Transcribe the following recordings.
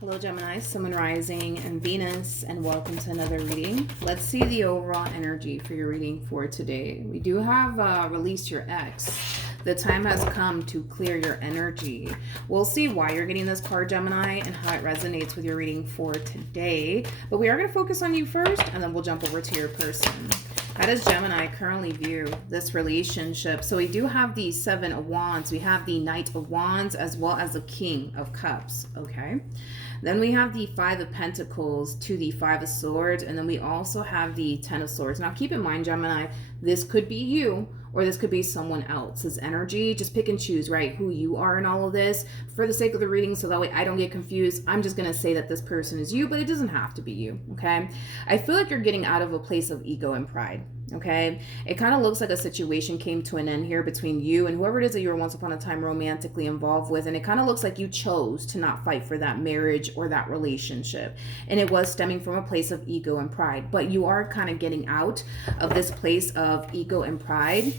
Hello Gemini, Sun, Moon, Rising, and Venus, and welcome to another reading. Let's see the overall energy for your reading for today. We do have Release Your Ex. The time has come to clear your energy. We'll see why you're getting this card, Gemini, and how it resonates with your reading for today. But we are going to focus on you first, and then we'll jump over to your person. How does Gemini currently view this relationship? So we do have the Seven of Wands. We have the Knight of Wands as well as the King of Cups. Okay. Then we have the Five of Pentacles to the Five of Swords. And then we also have the Ten of Swords. Now keep in mind, Gemini, this could be you or this could be someone else's energy. Just pick and choose, right, who you are in all of this. For the sake of the reading, so that way I don't get confused, I'm just going to say that this person is you, but it doesn't have to be you, okay? I feel like you're getting out of a place of ego and pride, okay? It kind of looks like a situation came to an end here between you and whoever it is that you were once upon a time romantically involved with, and it kind of looks like you chose to not fight for that marriage or that relationship, and it was stemming from a place of ego and pride, but you are kind of getting out of this place of ego and pride,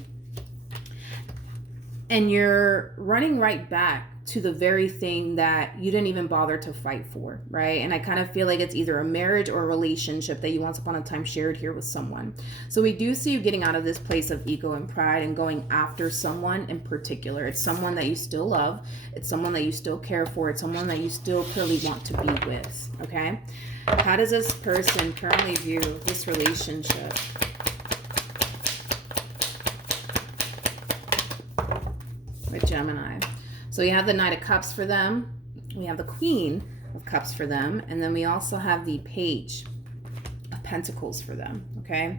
and you're running right back to the very thing that you didn't even bother to fight for, right? And I kind of feel like it's either a marriage or a relationship that you once upon a time shared here with someone. So we do see you getting out of this place of ego and pride and going after someone in particular. It's someone that you still love. It's someone that you still care for. It's someone that you still clearly want to be with, okay? How does this person currently view this relationship? With Gemini. So we have the Knight of Cups for them. We have the Queen of Cups for them. And then we also have the Page of Pentacles for them. Okay.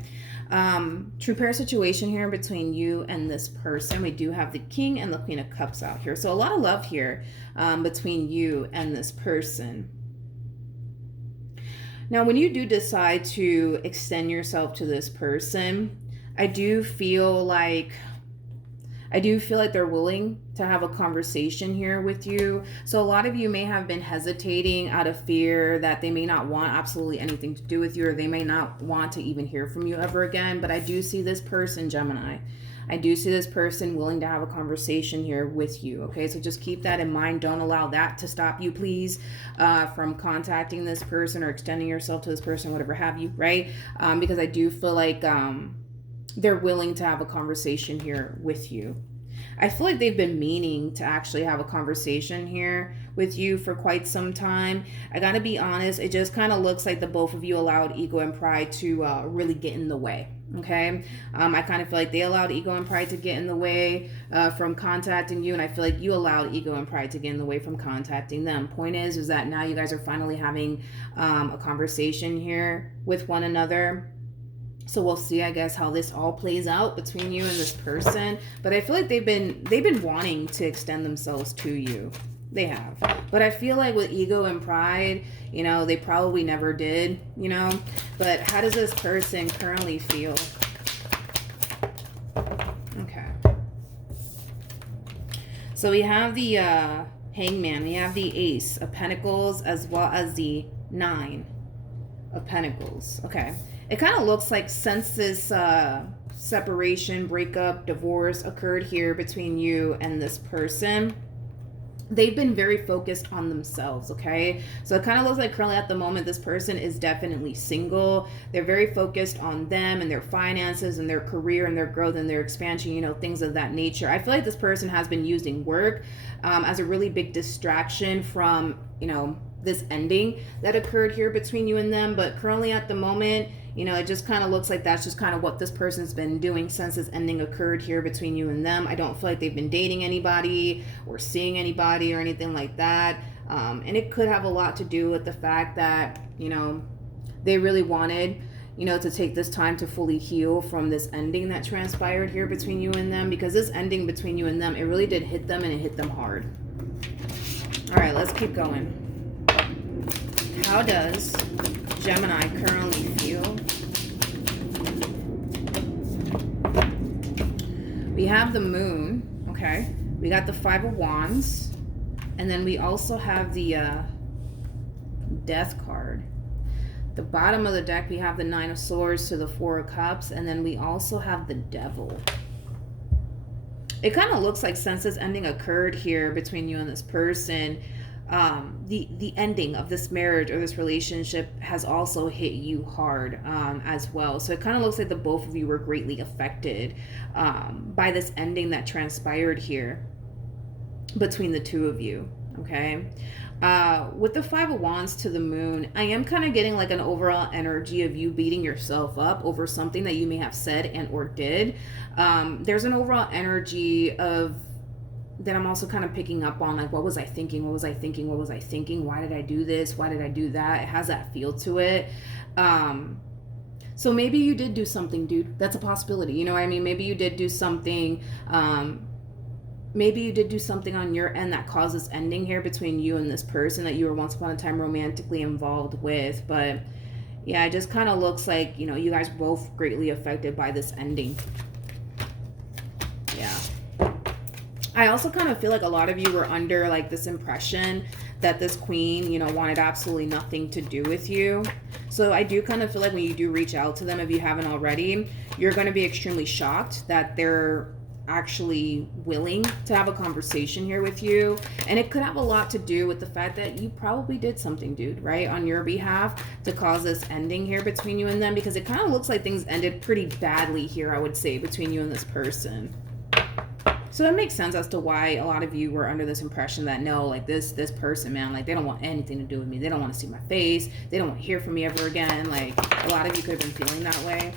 True pair situation here between you and this person. We do have the King and the Queen of Cups out here. So a lot of love here between you and this person. Now, when you do decide to extend yourself to this person, I do feel like they're willing to have a conversation here with you. So a lot of you may have been hesitating out of fear that they may not want absolutely anything to do with you, or they may not want to even hear from you ever again. But I do see this person, Gemini. I do see this person willing to have a conversation here with you. Okay, so just keep that in mind. Don't allow that to stop you, please, from contacting this person or extending yourself to this person, whatever have you, right? Because I do feel like they're willing to have a conversation here with you. I feel like they've been meaning to actually have a conversation here with you for quite some time. I gotta be honest, it just kind of looks like the both of you allowed ego and pride to really get in the way. Okay, I kind of feel like they allowed ego and pride to get in the way from contacting you, and I feel like you allowed ego and pride to get in the way from contacting them. Point is that now you guys are finally having a conversation here with one another. So we'll see, I guess, how this all plays out between you and this person. But I feel like they've been wanting to extend themselves to you. They have. But I feel like with ego and pride, you know, they probably never did, you know. But how does this person currently feel? Okay. So we have the Hangman. We have the Ace of Pentacles as well as the Nine of Pentacles. Okay. It kind of looks like since this separation, breakup, divorce occurred here between you and this person, they've been very focused on themselves, okay? So it kind of looks like currently at the moment, this person is definitely single. They're very focused on them and their finances and their career and their growth and their expansion, you know, things of that nature. I feel like this person has been using work as a really big distraction from, you know, this ending that occurred here between you and them. But currently at the moment, you know, it just kind of looks like that's just kind of what this person's been doing since this ending occurred here between you and them. I don't feel like they've been dating anybody or seeing anybody or anything like that. And it could have a lot to do with the fact that, you know, they really wanted, you know, to take this time to fully heal from this ending that transpired here between you and them. Because this ending between you and them, it really did hit them, and it hit them hard. All right, let's keep going. How does Gemini currently feel? We have the Moon, okay? We got the Five of Wands, and then we also have the Death card. The bottom of the deck, we have the Nine of Swords to the Four of Cups, and then we also have the Devil. It kind of looks like since this ending occurred here between you and this person, the ending of this marriage or this relationship has also hit you hard as well. So it kind of looks like the both of you were greatly affected by this ending that transpired here between the two of you. Okay. With the Five of Wands to the Moon, I am kind of getting like an overall energy of you beating yourself up over something that you may have said and or did. There's an overall energy of that I'm also kind of picking up on, like, what was I thinking? What was I thinking? What was I thinking? Why did I do this? Why did I do that? It has that feel to it. So maybe you did do something, dude. That's a possibility. You know what I mean? Maybe you did do something. Maybe you did do something on your end that caused this ending here between you and this person that you were once upon a time romantically involved with. But yeah, it just kind of looks like, you know, you guys were both greatly affected by this ending. Yeah. I also kind of feel like a lot of you were under like this impression that this queen, you know, wanted absolutely nothing to do with you. So I do kind of feel like when you do reach out to them, if you haven't already, you're going to be extremely shocked that they're actually willing to have a conversation here with you. And it could have a lot to do with the fact that you probably did something, dude, right, on your behalf to cause this ending here between you and them, because it kind of looks like things ended pretty badly here, I would say, between you and this person. So it makes sense as to why a lot of you were under this impression that no, like this person, man, like they don't want anything to do with me. They don't want to see my face. They don't want to hear from me ever again. Like a lot of you could have been feeling that way.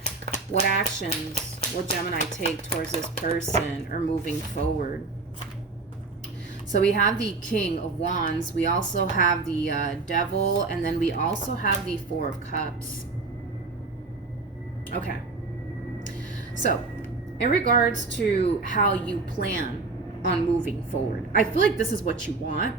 What actions will Gemini take towards this person or moving forward? So we have the King of Wands. We also have the Devil. And then we also have the Four of Cups. Okay. So in regards to how you plan on moving forward, I feel like this is what you want.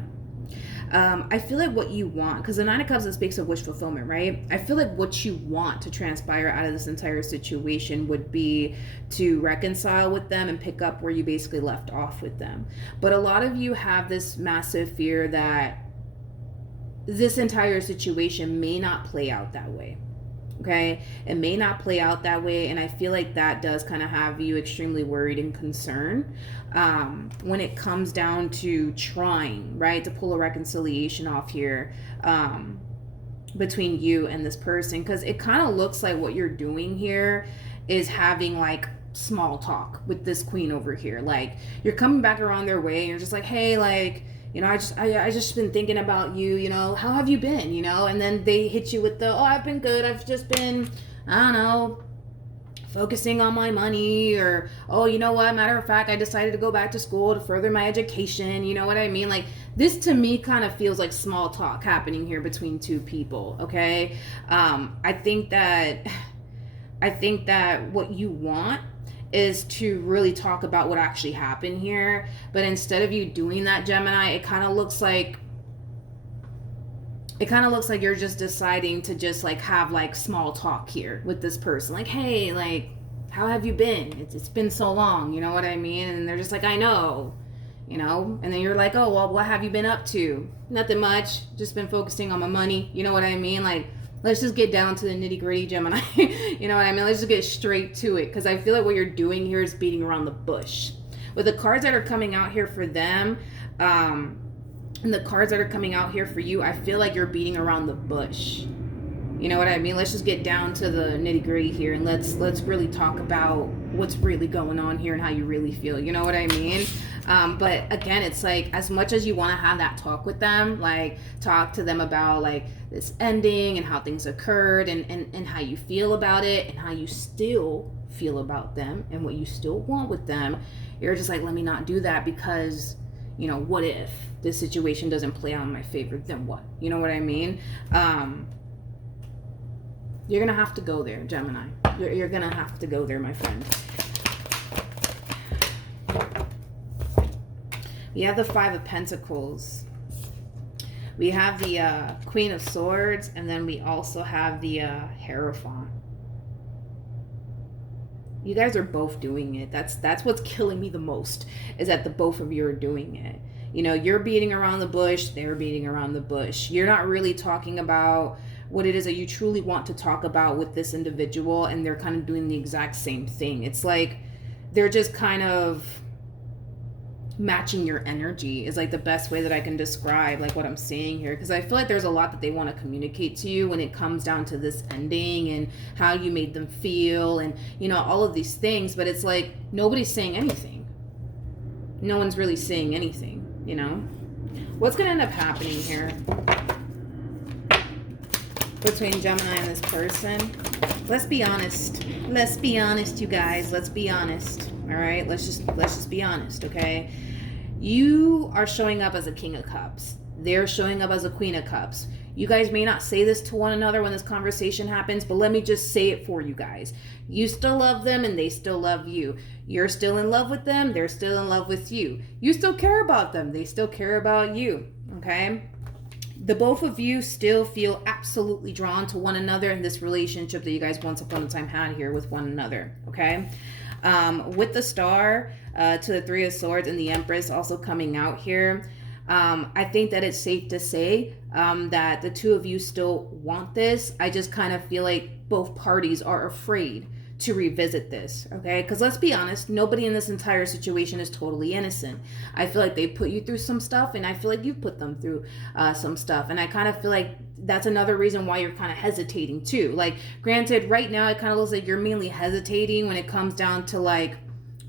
I feel like what you want, because the Nine of Cups, it speaks of wish fulfillment, right? I feel like what you want to transpire out of this entire situation would be to reconcile with them and pick up where you basically left off with them. But a lot of you have this massive fear that this entire situation may not play out that way. Okay, it may not play out that way, and I feel like that does kind of have you extremely worried and concerned when it comes down to trying, right, to pull a reconciliation off here between you and this person, because it kind of looks like what you're doing here is having like small talk with this queen over here. Like you're coming back around their way and you're just like, hey, like, you know, I just been thinking about you, you know, how have you been, you know? And then they hit you with the, oh, I've been good. I've just been, I don't know, focusing on my money, or, oh, you know what? Matter of fact, I decided to go back to school to further my education. You know what I mean? Like this to me kind of feels like small talk happening here between two people. Okay. I think that what you want is to really talk about what actually happened here. But instead of you doing that, Gemini, it kind of looks like you're just deciding to just like have like small talk here with this person. Like, hey, like, how have you been? It's been so long, you know what I mean? And they're just like, I know, you know? And then you're like, oh, well, what have you been up to? Nothing much. Just been focusing on my money. You know what I mean? Like, let's just get down to the nitty gritty, Gemini. You know what I mean? Let's just get straight to it. Because I feel like what you're doing here is beating around the bush. With the cards that are coming out here for them, and the cards that are coming out here for you, I feel like you're beating around the bush. You know what I mean? Let's just get down to the nitty gritty here, and let's really talk about what's really going on here and how you really feel. You know what I mean? But again, it's like, as much as you want to have that talk with them, like talk to them about like this ending and how things occurred and how you feel about it and how you still feel about them and what you still want with them, you're just like, let me not do that, because, you know, what if this situation doesn't play out in my favor? Then what? You know what I mean? You're gonna have to go there, Gemini. You're gonna have to go there, my friend. We have the Five of Pentacles. We have the Queen of Swords, and then we also have the Hierophant. You guys are both doing it. That's what's killing me the most, is that the both of you are doing it. You know, you're beating around the bush, they're beating around the bush. You're not really talking about what it is that you truly want to talk about with this individual, and they're kind of doing the exact same thing. It's like they're just kind of matching your energy is like the best way that I can describe like what I'm seeing here, because I feel like there's a lot that they want to communicate to you when it comes down to this ending and how you made them feel and, you know, all of these things. But it's like nobody's saying anything. No one's really saying anything, you know. What's going to end up happening here between Gemini and this person? Let's be honest. Let's be honest, you guys. Let's be honest. All right? Let's just be honest, okay? You are showing up as a King of Cups. They're showing up as a Queen of Cups. You guys may not say this to one another when this conversation happens, but let me just say it for you guys. You still love them and they still love you. You're still in love with them. They're still in love with you. You still care about them. They still care about you, okay? The both of you still feel absolutely drawn to one another in this relationship that you guys once upon a time had here with one another, okay? With the Star to the Three of Swords and the Empress also coming out here, I think that it's safe to say that the two of you still want this. I just kind of feel like both parties are afraid to revisit this, okay? Because let's be honest, nobody in this entire situation is totally innocent. I feel like they put you through some stuff, and I feel like you put them through some stuff, and I kind of feel like that's another reason why you're kind of hesitating too. Like, granted, right now it kind of looks like you're mainly hesitating when it comes down to like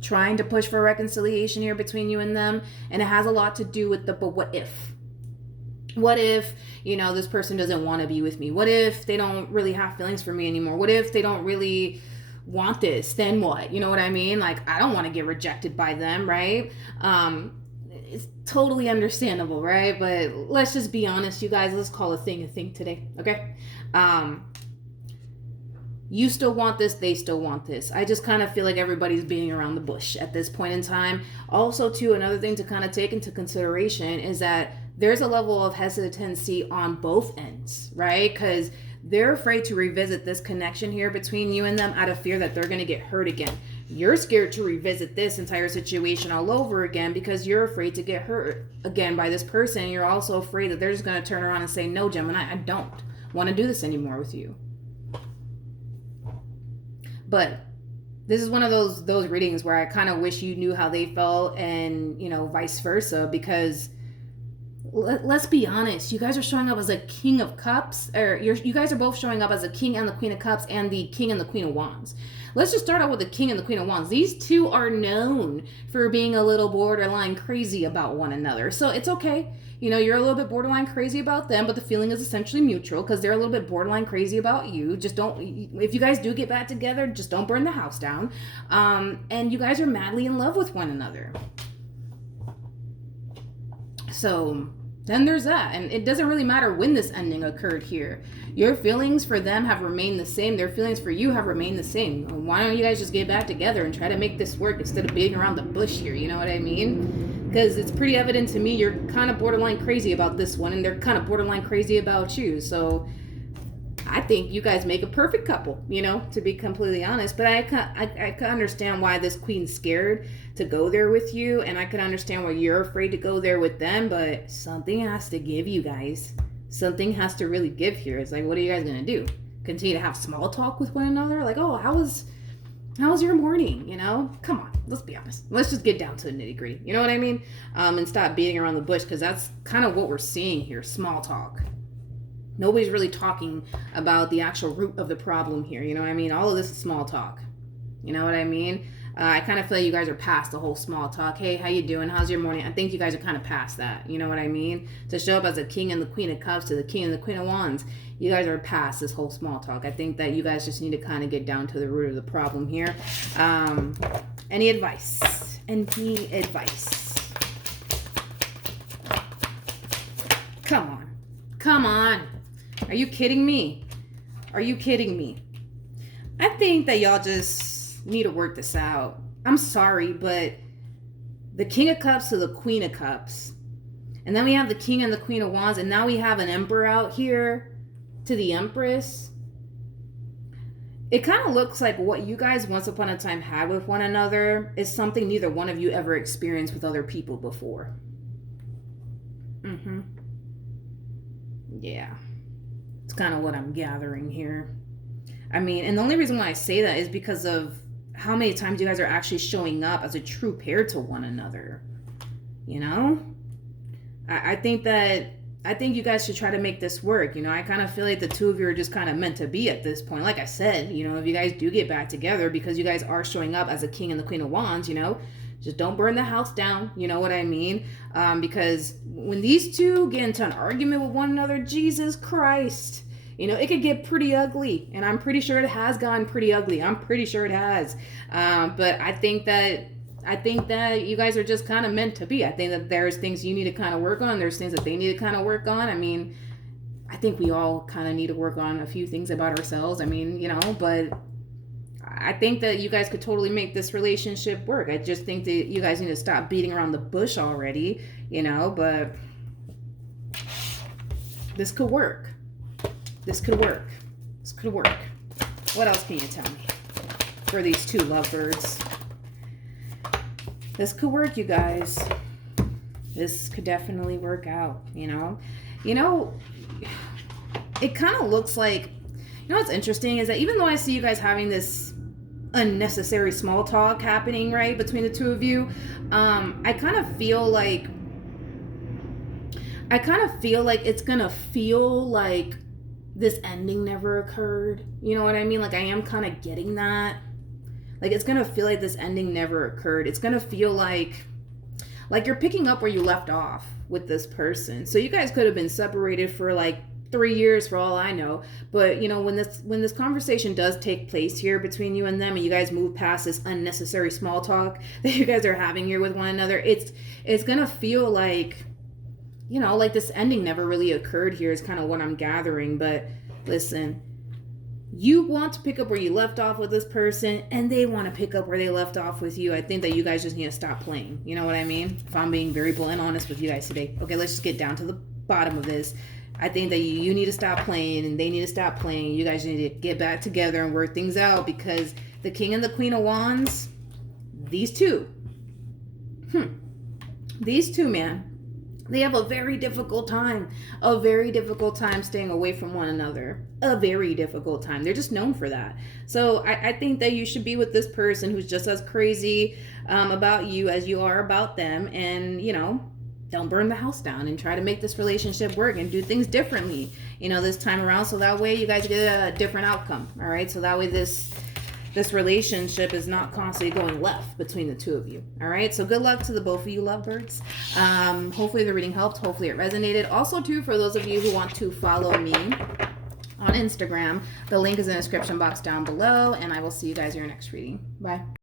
trying to push for reconciliation here between you and them, and it has a lot to do with the but what if. What if, you know, this person doesn't want to be with me? What if they don't really have feelings for me anymore? What if they don't really want this? Then what? You know what I mean? Like, I don't want to get rejected by them, right? It's totally understandable, right? But let's just be honest, you guys. Let's call a thing today, okay? You still want this, they still want this. I just kind of feel like everybody's beating around the bush at this point in time. Also, too, another thing to kind of take into consideration is that there's a level of hesitancy on both ends, right? Because they're afraid to revisit this connection here between you and them out of fear that they're going to get hurt again. You're scared to revisit this entire situation all over again because you're afraid to get hurt again by this person. You're also afraid that they're just going to turn around and say, no, Gemini, I don't want to do this anymore with you. But this is one of those readings where I kind of wish you knew how they felt, and, you know, vice versa, because let's be honest, you guys are showing up as a King of Cups, or you guys are both showing up as a King and the Queen of Cups and the King and the Queen of Wands. Let's just start out with the King and the Queen of Wands. These two are known for being a little borderline crazy about one another. So it's okay. You know, you're a little bit borderline crazy about them, but the feeling is essentially mutual because they're a little bit borderline crazy about you. Just don't, if you guys do get back together, just don't burn the house down. And you guys are madly in love with one another. So then there's that. And it doesn't really matter when this ending occurred here. Your feelings for them have remained the same. Their feelings for you have remained the same. Why don't you guys just get back together and try to make this work instead of beating around the bush here? You know what I mean? Because it's pretty evident to me you're kind of borderline crazy about this one, and they're kind of borderline crazy about you. So I think you guys make a perfect couple, you know, to be completely honest. But I can understand why this queen's scared to go there with you, and I can understand why you're afraid to go there with them. But something has to give, you guys. Something has to really give here. It's like, what are you guys gonna do? Continue to have small talk with one another? Like, oh, how was your morning? You know, come on, let's be honest. Let's just get down to the nitty gritty. You know what I mean? And stop beating around the bush, because that's kind of what we're seeing here. Small talk. Nobody's really talking about the actual root of the problem here. You know what I mean? All of this is small talk. You know what I mean? I kind of feel like you guys are past the whole small talk. Hey, how you doing? How's your morning? I think you guys are kind of past that. You know what I mean? To show up as a King and the Queen of Cups to the King and the Queen of Wands, you guys are past this whole small talk. I think that you guys just need to kind of get down to the root of the problem here. Any advice? Any advice? Come on. Come on. Are you kidding me? Are you kidding me? I think that y'all just need to work this out. I'm sorry, but the King of Cups to the Queen of Cups, and then we have the King and the Queen of Wands, and now we have an Emperor out here to the Empress. It kind of looks like what you guys once upon a time had with one another is something neither one of you ever experienced with other people before. Yeah. It's kind of what I'm gathering here. I mean, and the only reason why I say that is because of how many times you guys are actually showing up as a true pair to one another. you know? I think you guys should try to make this work. You know, I kind of feel like the two of you are just kind of meant to be at this point. Like I said, you know, if you guys do get back together, because you guys are showing up as a king and the queen of wands, you know, just don't burn the house down. You know what I mean? Because when these two get into an argument with one another, Jesus Christ, you know, it could get pretty ugly. And I'm pretty sure it has gotten pretty ugly. I'm pretty sure it has. But I think that you guys are just kind of meant to be. I think that there's things you need to kind of work on. There's things that they need to kind of work on. I mean, I think we all kind of need to work on a few things about ourselves. I mean, you know, but I think that you guys could totally make this relationship work. I just think that you guys need to stop beating around the bush already, you know, but this could work. This could work. This could work. What else can you tell me for these two lovebirds? This could work, you guys. This could definitely work out, you know? You know, it kind of looks like, you know what's interesting is that even though I see you guys having this unnecessary small talk happening, right, between the two of you, I kind of feel like it's gonna feel like this ending never occurred. You know what I mean? Like, I am kind of getting that. Like, it's gonna feel like this ending never occurred. It's gonna feel like you're picking up where you left off with this person. So you guys could have been separated for like 3 years for all I know. But you know, when this conversation does take place here between you and them, and you guys move past this unnecessary small talk that you guys are having here with one another, it's gonna feel like, you know, like this ending never really occurred here is kind of what I'm gathering. But listen, you want to pick up where you left off with this person, and they want to pick up where they left off with you. I think that you guys just need to stop playing. You know what I mean? If I'm being very blunt and honest with you guys today. Okay, let's just get down to the bottom of this. I think that you need to stop playing, and they need to stop playing. You guys need to get back together and work things out, because the king and the queen of wands, these two, man, they have a very difficult time staying away from one another. A very difficult time. They're just known for that. So I think that you should be with this person who's just as crazy about you as you are about them. And, you know, don't burn the house down, and try to make this relationship work and do things differently, you know, this time around. So that way you guys get a different outcome. All right. So that way this relationship is not constantly going left between the two of you. All right. So good luck to the both of you lovebirds. Hopefully the reading helped. Hopefully it resonated. Also, too, for those of you who want to follow me on Instagram, the link is in the description box down below, and I will see you guys in your next reading. Bye.